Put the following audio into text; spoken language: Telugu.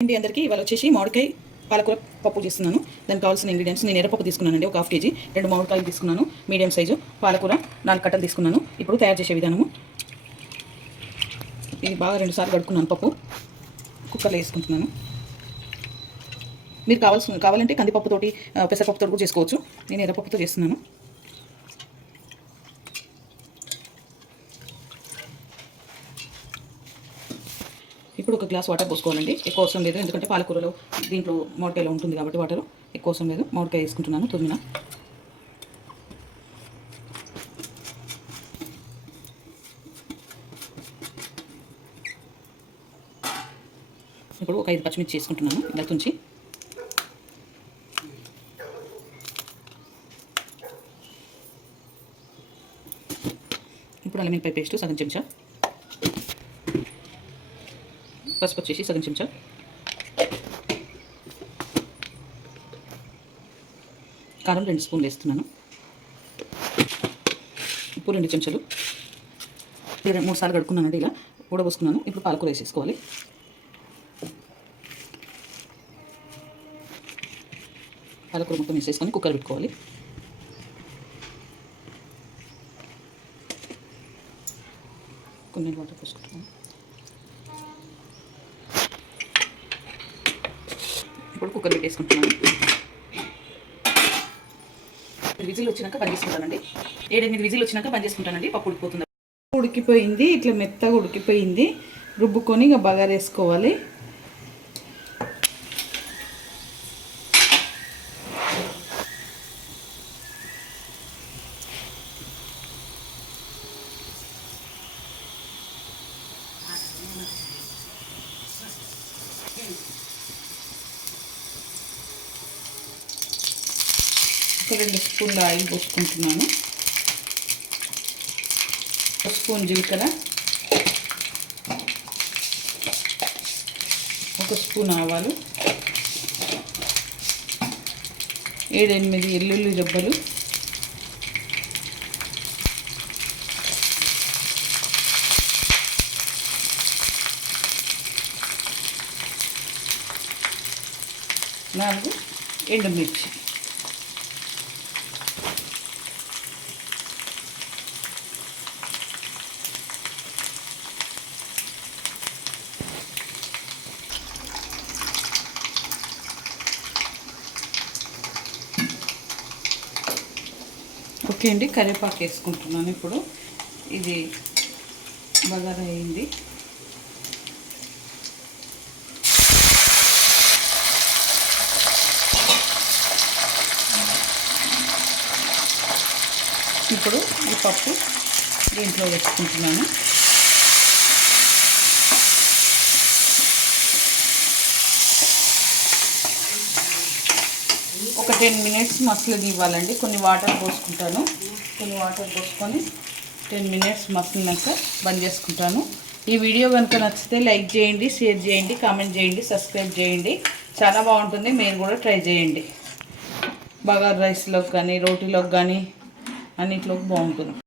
అండి అందరికీ ఇవాళ వచ్చేసి మామిడికాయ పాలకూర పప్పు చేస్తున్నాను. దానికి కావాల్సిన ఇంగ్రీడియంట్స్ నేను ఎర్రపప్పు తీసుకున్నానండి, ఒక 1/2 kg, 2 మామిడికాయలు తీసుకున్నాను, మీడియం సైజు పాలకూర 4 కట్టలు తీసుకున్నాను. ఇప్పుడు తయారు చేసే విధానము, ఇది బాగా 2 సార్లు కడుక్కున్నాను. పప్పు కుక్కర్లో వేసుకుంటున్నాను. మీరు కావాలంటే కందిపప్పుతోటి పెసరపప్పుతో కూడా చేసుకోవచ్చు. నేను ఎర్రపప్పుతో చేస్తున్నాను. ఇప్పుడు ఒక గ్లాస్ వాటర్ పోసుకోవాలండి. ఎక్కువ అవసరం లేదు, ఎందుకంటే పాలకూరలో దీంట్లో మామిడికాయలో ఉంటుంది కాబట్టి వాటర్ ఎక్కువ అవసరం లేదు. మామిడికాయ వేసుకుంటున్నాను తురిమిన. ఇప్పుడు ఒక 5 పచ్చిమిర్చి వేసుకుంటున్నాను ఇలా తుంచి. ఇప్పుడు అల్లం వెల్లిపాయ పేస్ట్ సగం చెంచా, పసుపు వచ్చేసి సగం చెంచా, కారం 2 స్పూన్లు వేస్తున్నాను, ఉప్పు 2 చెంచాలు. 3 సార్లు కడుక్కున్నానండి, ఇలా ఊడబోసుకున్నాను. ఇప్పుడు పాలకూర వేసేసుకోవాలి. పాలకూర మొత్తం వేసేసుకొని కుక్కర్ పెట్టుకోవాలి. కొన్ని వాటర్ పోసుకుంటాను. ఇప్పుడు కుక్కర్ పెట్టేసుకుంటున్నాను. విజిల్ వచ్చినాక పని చేసుకుంటానండి. 7-8 విజిల్ వచ్చినాక పని చేసుకుంటానండి. పప్పు ఉడికిపోతుంది. ఉడికిపోయింది, ఇట్లా మెత్తగా ఉడికిపోయింది. రుబ్బుకొని ఇక బగారా వేసుకోవాలి. ఒక 2 స్పూన్ల ఆయిల్ పోసుకుంటున్నాను. 1 స్పూన్ జీలకర్ర, 1 స్పూన్ ఆవాలు, 7-8 వెల్లుల్లి రెబ్బలు, నాలుగు ఎండుమిర్చి. ఓకే అండి, కరివేపాకు వేసుకుంటున్నాను. ఇప్పుడు ఇది బగారా అయింది. ఇప్పుడు ఈ పప్పు దీంట్లో వేసుకుంటున్నాను. ఒక 10 మినిట్స్ మసలనివ్వాలండి. కొన్ని వాటర్ పోసుకుంటాను. కొన్ని వాటర్ పోసుకొని 10 మినిట్స్ మసలినాక బంద్ చేసుకుంటాను. ఈ వీడియో కనుక నచ్చితే లైక్ చేయండి, షేర్ చేయండి, కామెంట్ చేయండి, సబ్స్క్రైబ్ చేయండి. చాలా బాగుంటుంది, మీరు కూడా ట్రై చేయండి. బగారా రైస్లోకి కానీ రోటీలోకి కానీ అన్నిట్లోకి బాగుంటుంది.